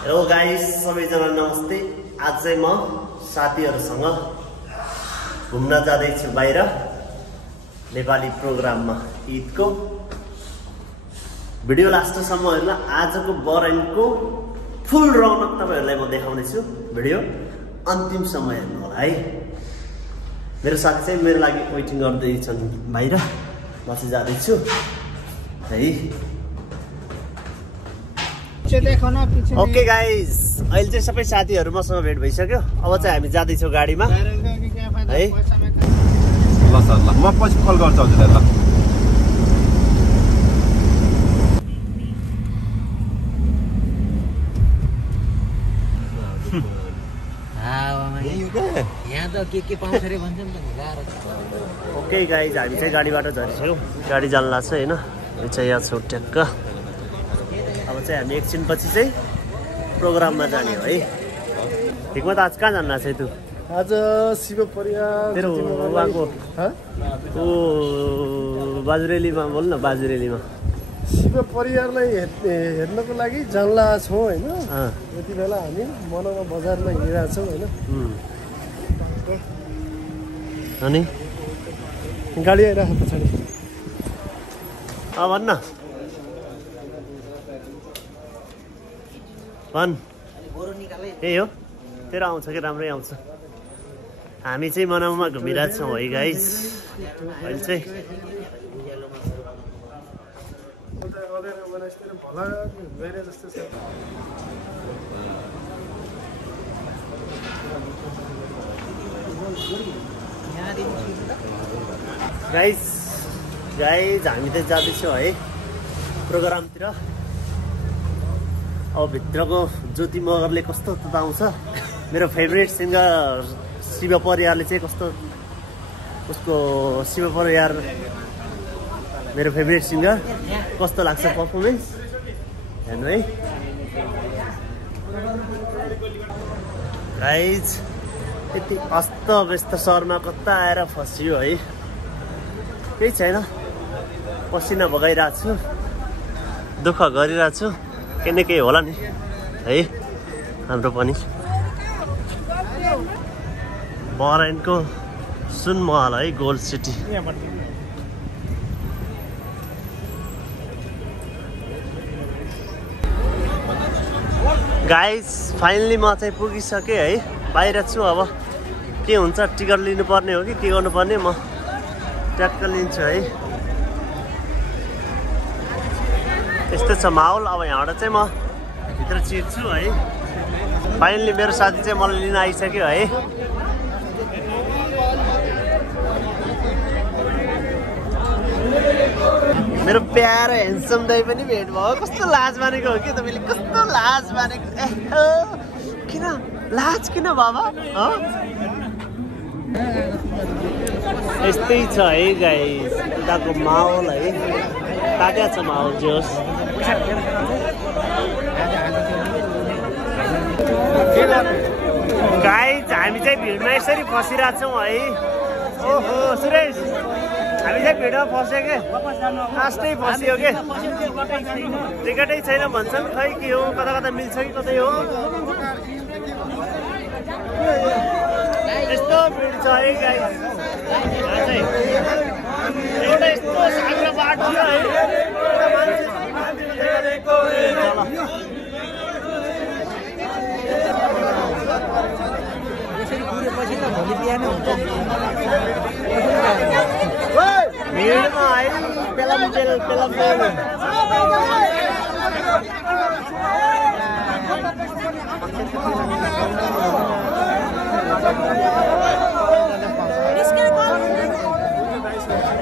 Hello guys, सबैजना नमस्ते। आज चाहिँ म साथीहरुसँग घुम्न जाँदैछु बाहिर नेपाली प्रोग्राममा। ईदको भिडियो लास्टसम्म हेर्न। आजको बराइनको फुल रौनक तपाईहरुलाई म देखाउने छु। भिडियो अन्तिमसम्म हेर्नु होला है। मेरो साथी चाहिँ मेरो लागि वेटिङ गर्दै छन् बाहिर। म चाहिँ जाँदै छु है। ओके गाइस, अहिले चाहिँ सबै साथीहरु मसँग भेट भइसक्यो। अब चाहिँ हामी जाँदै छौं गाडीमा है। ल सर, ल म पछि कल गर्छु हजुरलाई। ल ओके गाइस, हामी चाहिँ गाडीबाट झरिसक्यौं। गाडी जान लाग्छ हैन। यो चाहिँ यहाँ छ ट्याक्क। अब चाहिँ हामी एकछिन पछि चाहिँ प्रोग्राममा जाने हो है। हिक्मत आज कहाँ जान लाग्छ तु? आज शिव परिवार तेरो उहाँको ओ बाजुरेलीमा बोल न। बाजुरेलीमा शिव परिवारलाई हेर्नको लागि जानला छौँ होइन। यति बेला हामी मनोमा बजारमा हिँडिरहेको छौँ होइन। अनि गाडी आइरहेको पछाडि। भन्न भन। यही हो, तेरो आउँछ कि राम्रै आउँछ। हामी चाहिँ मनाउमा घुमिरहेछौँ है गाइस। अहिले चाहिँ गाइस हामी चाहिँ जाँदैछौँ है प्रोग्रामतिर। अब भित्रको ज्योति मगरले कस्तो तताउँछ। मेरो फेभरेट सिङ्गर शिव परियारले चाहिँ कस्तो, उसको शिव परियार मेरो फेभरेट सिङ्गर, कस्तो लाग्छ पर्फर्मेन्स हेर्नु है गाइज। यति अस्त व्यस्त सहरमा कता आएर फसियो है। केही छैन, पसिना बगाइरहेको छु, दुःख गरिरहेको छु। केही न केही होला नि है हाम्रो पनि। बराइनको सुनमहल है, गोल्ड सिटी। गाइस फाइनली म चाहिँ पुगिसकेँ है। बाहिर छु। अब के हुन्छ, टिकट लिनुपर्ने हो कि के गर्नुपर्ने, म ट्याक्क लिन्छु है। यस्तो छ माहौल। अब यहाँबाट चाहिँ म भित्र छिर्छु है। फाइनली मेरो साथी चाहिँ मलाई लिन आइसक्यो है। मेरो प्यारो ह्यान्डसम दाइ पनि भेट भयो। कस्तो लाज मानेको हो कि तपाईँले? कस्तो लाज मानेको? किन लाज किन बाबा? यस्तै छ है गाइस उताको माहौल है। ताजा छ माहौल जोस। गाइस हामी चाहिँ भिडमा यसरी फसिरहेछौँ है। ओहो सुरेश, हामी चाहिँ भिडमा फस्यो के, लास्टै फस्यो के। टिकटै छैन भन्छन्, खै के हो, कता कता मिल्छ कि कतै हो। यस्तो भिड छ है गाइस। एउटा यस्तो साग्रो बाटो छ है। भिडमा है पेलम ल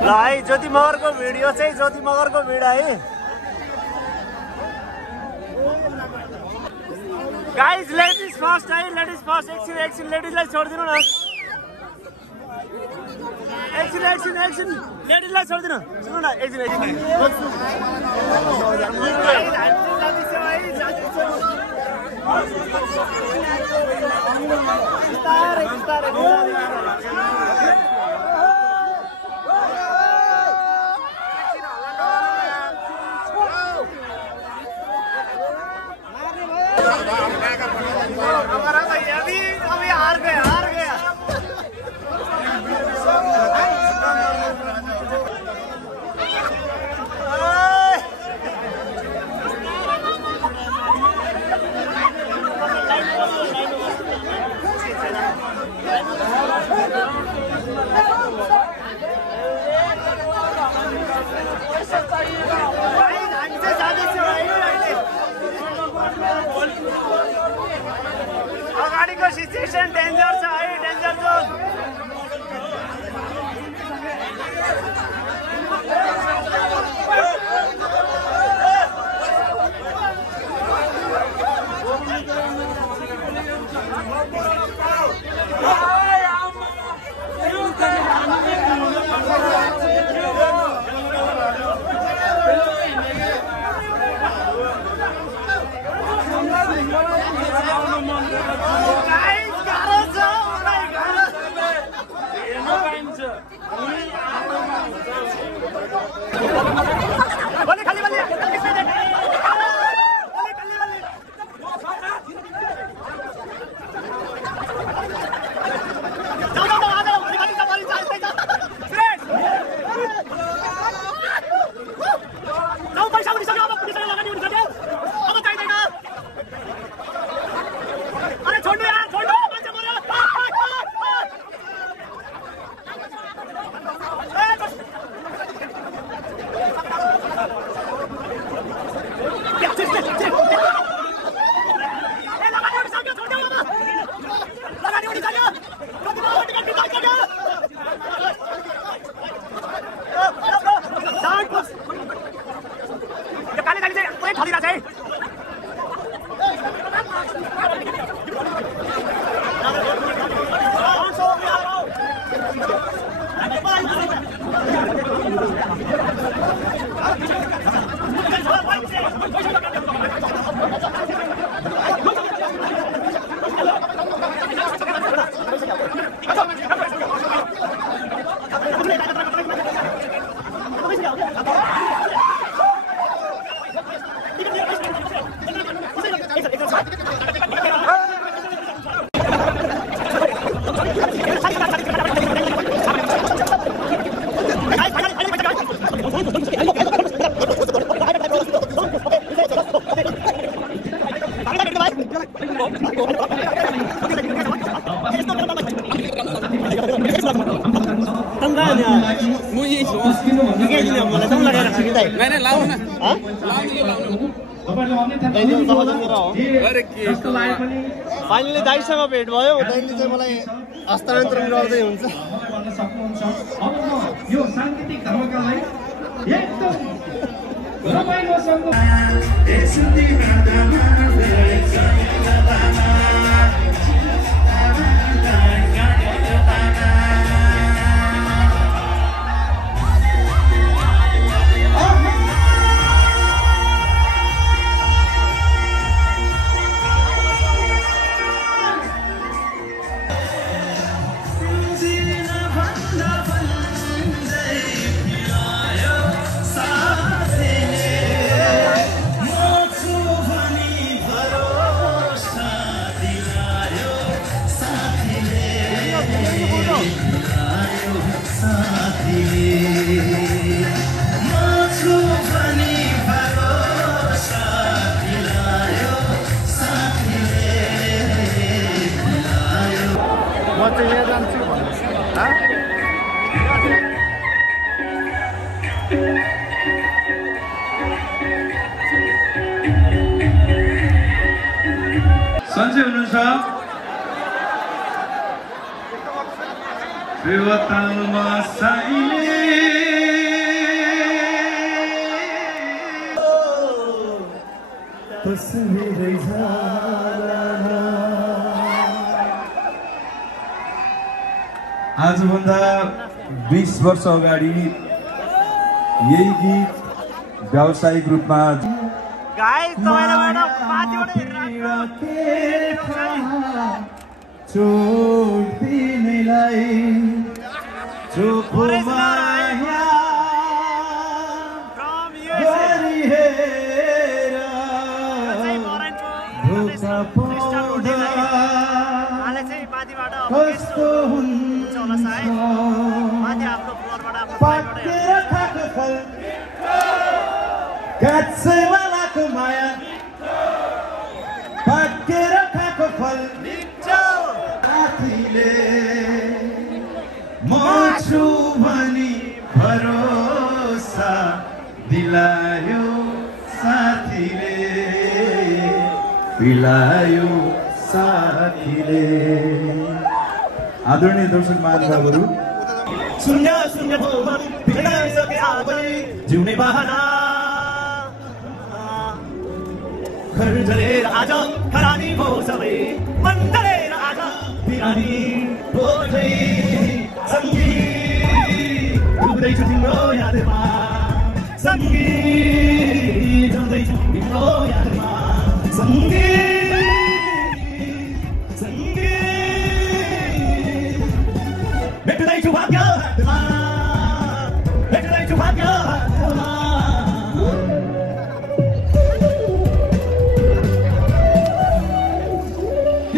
है। ज्योति मगरको भिडियो चाहिँ ज्योति मगरको भिड है गाइस। लेडिज फर्स्ट है, लेडिज फर्स्ट। एकछिन लेडिजलाई छोडिदिनु न। एकछिन लेडिजलाई छोडिदिनु। सुन्नु न एकछिन। हमारा भैया भी अभी हार गया अगाडिको सिचुएसन डेन्जर छ है, डेन्जर जोन। फाइनली दाइसँग भेट भयो, दाइले चाहिँ मलाई हस्तान्तरण गर्दै हुन्छ। यो सांगीतिक धर्मका लागि एकदम रमाइलोसँग सन्चै हुनुहुन्छ? फेवातालमा साइले तस्बिरै आजभन्दा 20 वर्ष अगाडि यही गीत व्यावसायिक रूपमा धोका पाउँदा कस्तो हुन्छ पाकेर खाएको फल काँचैमा लाको माया पाकेर खाएको फल साथीले म छु भनी भरोसा दिलायो साथीले पिलायो साथीले। आदरणीय दर्शक महानुभावहरू, शून्य शून्य जिउने बहाना घर जलेर आज खरानी भो सबै मन जलेर आज बिरानी भो झै सङ्गीत डुब्दैछु तिम्रो यादमा सङ्गीत जाँदैछु तिम्रो यादमा सङ्गीत सङ्गीत भेट्दैछु भाग्य हातमा भेट्दैछु भाग्य हातमा।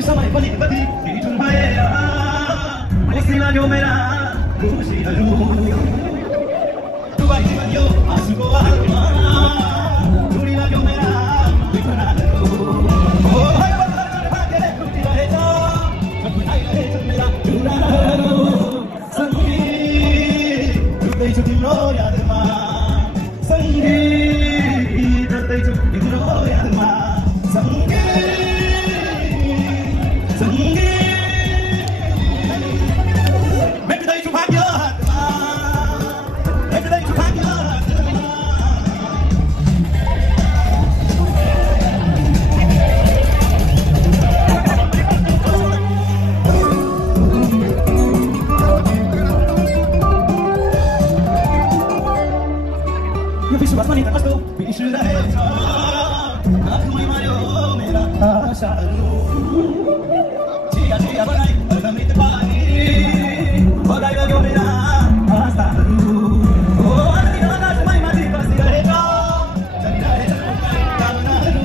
समय पनि कति मिठो भएर खुसी लाग्यो मेरा खुसीहरू डुबाइ लाग्यो आँसुको आहारमा धुरी लाग्यो मेरा विफराहरू हो भाग्यले खुट्टिरहेछ खुट्टाइरहेछ मेरा चुराहरू सङ्गीत डुब्दैछु तिम्रो यादमा सङ्गीत डुब्दैछु तिम्रो यादमा सङ्गीत भेट्दैछु भाग्य हातमा भेट्दैछु भाग्य हातमा। यो विश्वासमा नि त कस्तो बिर्सिरहेछ आफूमै मायो मेरा आशाहरू चिया चिया बनाई अमृत पानी बधाई लाग्यो मेरा आशाहरू हो आकाशमै माथि बसिरहेछ चलिरहेछ कामनाहरू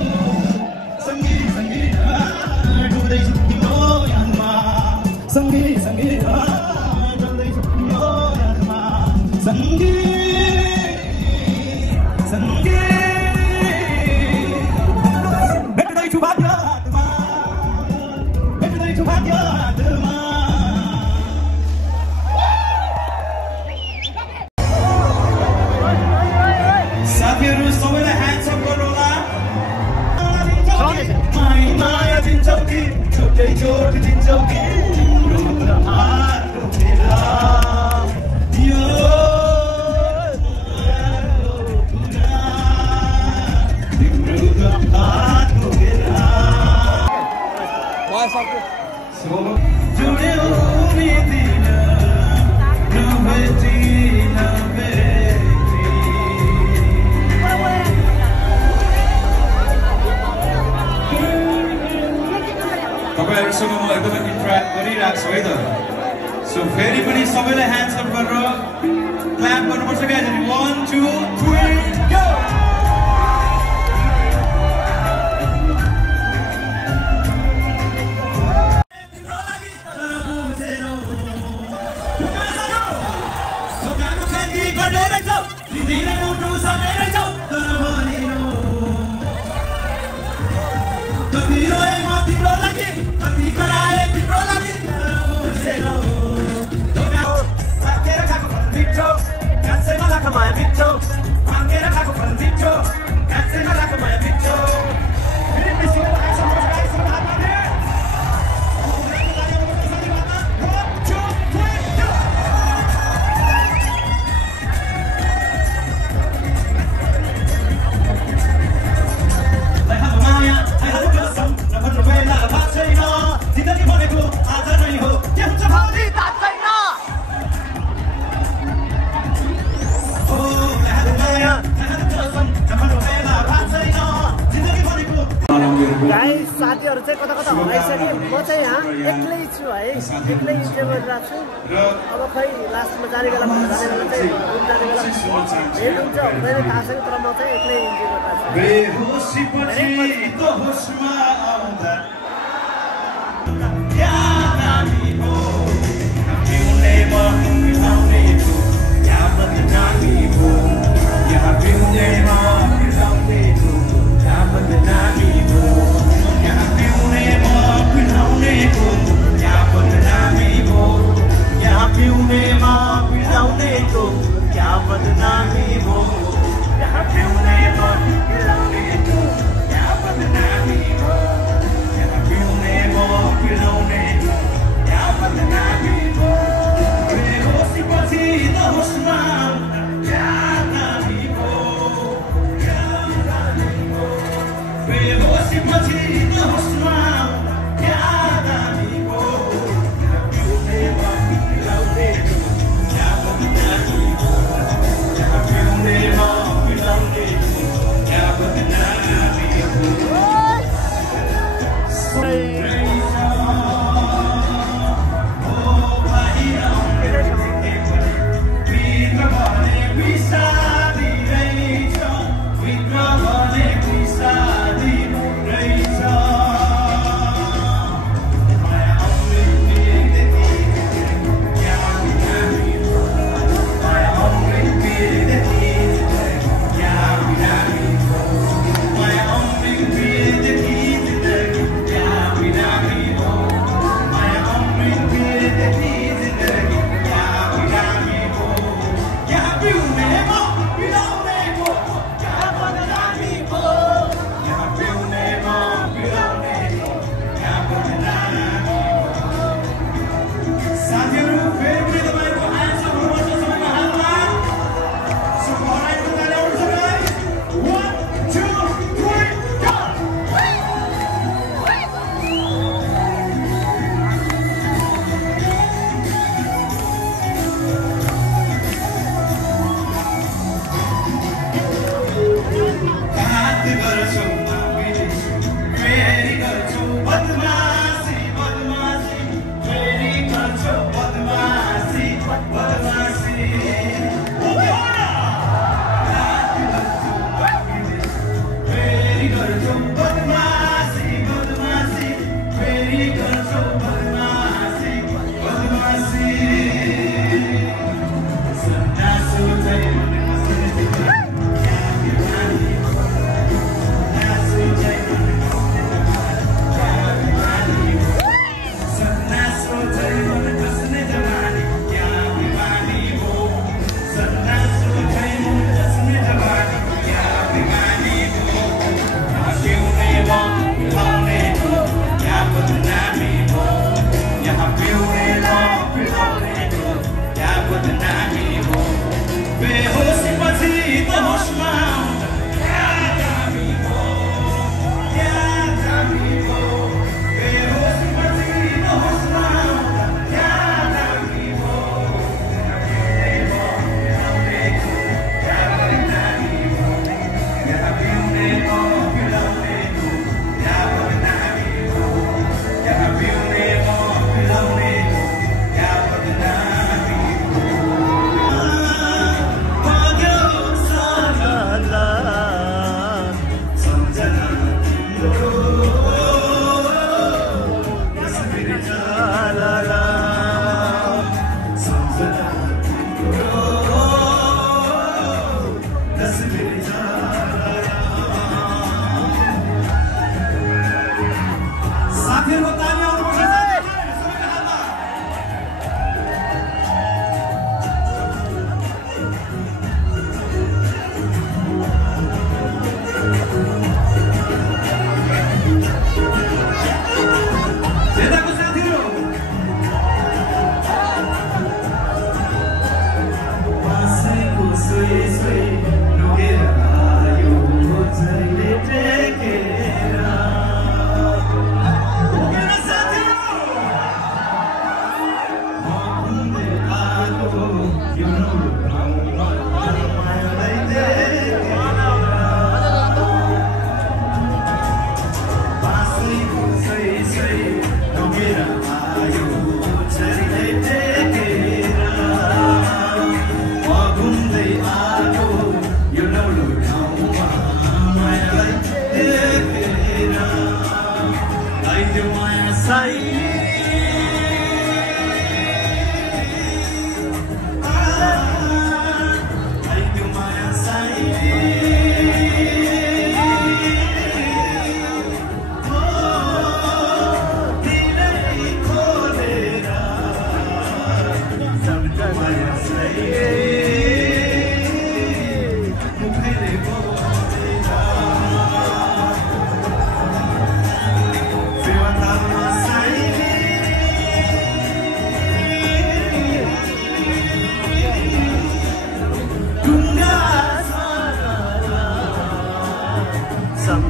सङ्गीत सङ्गीत डुब्दैछु तिम्रो यादमा सङ्गीत सङ्गीत डुब्दैछु तिम्रो यादमा सङ्गीत सङ्गीत भेट्दैछु भाग्य हातमा भेट्दैछु भाग्य हातमा। साथीहरू सबैलाई ह्यान्ड्स अप गर्नु होला। माया दिन्छौ कि छुट्टै चोट दिन्छौ कि रुद्र हात रोकेला यो तिम्रो हात रोकेला जुड्यौ नि दिन नभेटी नभेटी तपाईँहरूसँग म एकदमै इन्टरेक्ट गरिरहेको छु है त। सो फेरि पनि सबैलाई ह्यान्ड्स अप गरेर क्ल्याप गर्नुपर्छ क्या। 1 2 3 गो। साथीहरू चाहिँ कता कता हराइसके म चाहिँ यहाँ एक्लै छु है एक्लै इन्जोय गरिरहेको छु अब खै लास्टमा जाने बेला चाहिँ जाने बेला भेट हुन्छ हुँदैन थाहा छैन तर म चाहिँ एक्लै इन्जोय गरिरहेको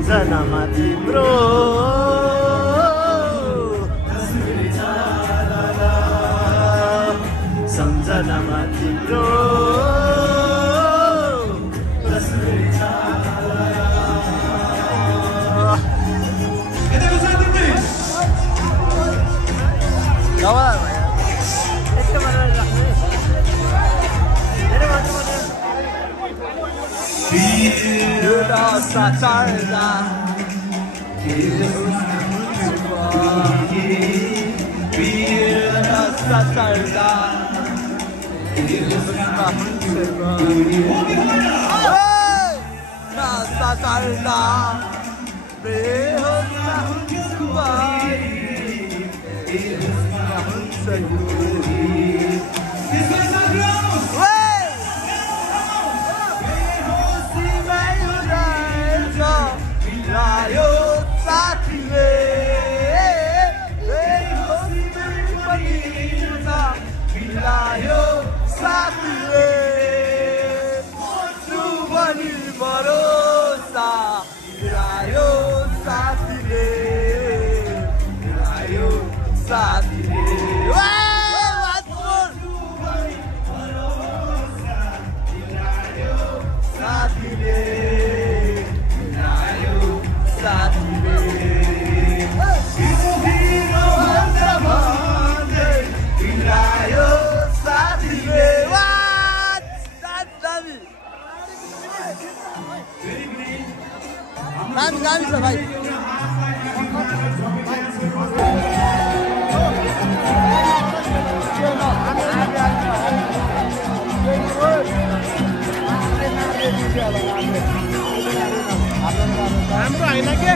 सम्झनामा तिम्रो सम्झनामा तिम्रो sacarda sacarda sacarda गाड़ी छ भाइ हाम्रो हैन के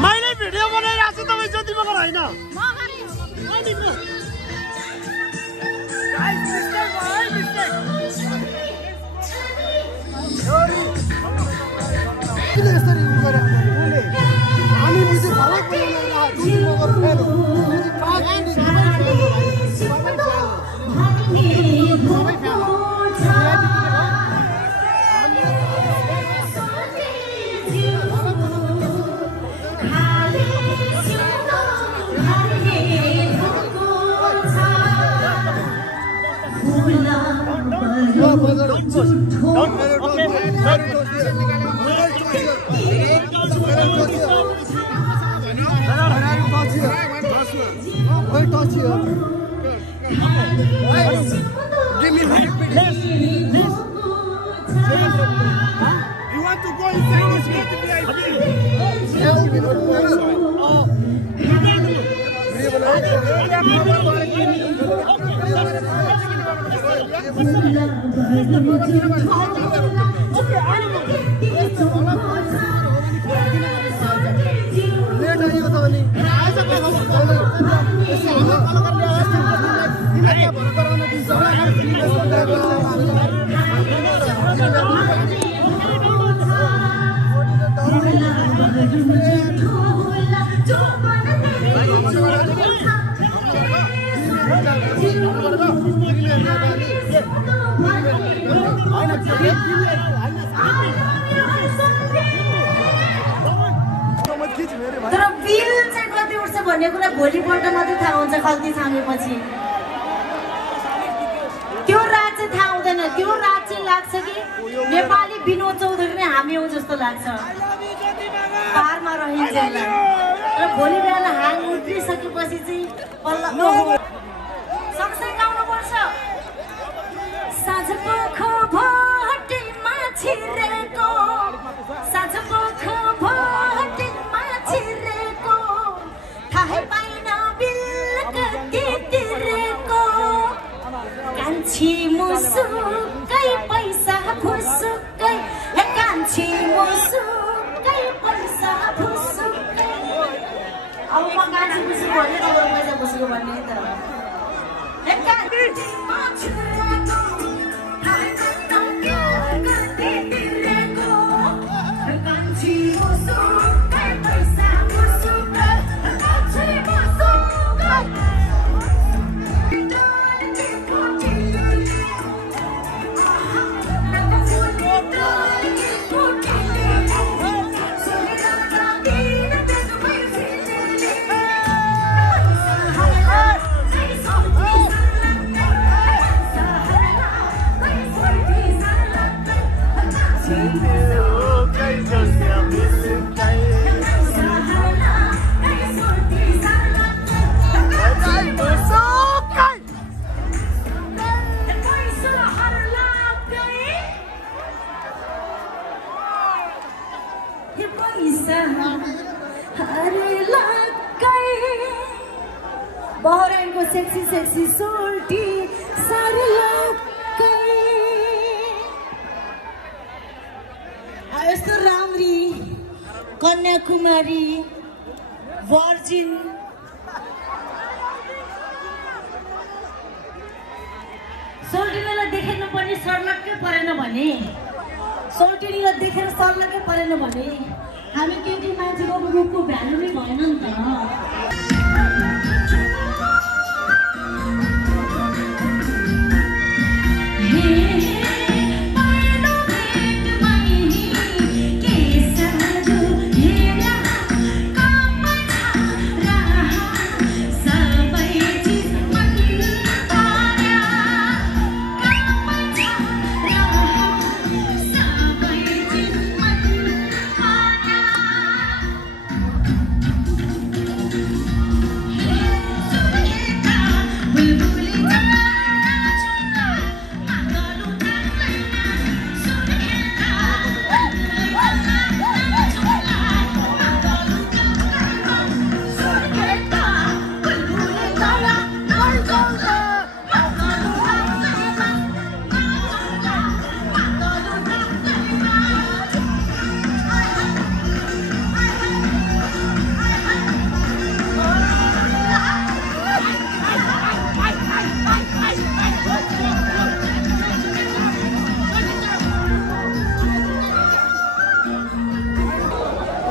मैले भिडियो बनाइरहेको छु तपाईँ ज्योति मगर हैन तर बिल चाहिँ कति उठ्छ भन्ने कुरा भोलिपल्ट मात्रै थाहा हुन्छ खल्ती छामेपछि। त्यो रात चाहिँ थाहा हुँदैन। त्यो रात चाहिँ लाग्छ कि नेपाली विनोद चौधरी नै हामी हौ जस्तो लाग्छ। पारमा रहिन्छ र भोलि बिहान हाङ उठिसकेपछि चाहिँ बल्ल सँगसँगै गाउनुपर्छ। साँझको खोभटेमा छिरेको साँझको खोभटेमा छिरेको थाहै पाइन बिल कति तिरेको कान्छी मुसुकै पैसा फुसुकै कान्छी मुसुकै पैसा फुसुकै। अब म कान्छी मुसु भन्ने तपाईँ पैसा फुसुको भन्ने त बहराइनको सेक्सी सेक्सी सोल्टी सारी यस्तो राम्री कन्याकुमारी भर्जिन सोल्टीलाई देखेन पनि सर्लक्कै परेन भने सोल्टीलाई देखेर सर्लक्कै परेन भने हामी केटी मान्छेको रूपको भ्यालु नै भएन नि त।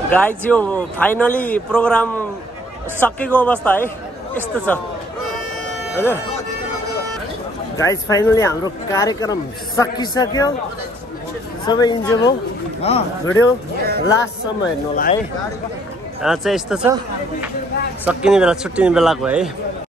गाइज यो फाइनली प्रोग्राम सकेको अवस्था है यस्तो छ हजुर। गाइज फाइनली हाम्रो कार्यक्रम सकिसक्यो, सबै इन्जोय भयो, भिडियो लास्टसम्म हेर्नु होला है। यहाँ चाहिँ यस्तो छ, सकिने बेला छुट्टिने बेलाको है।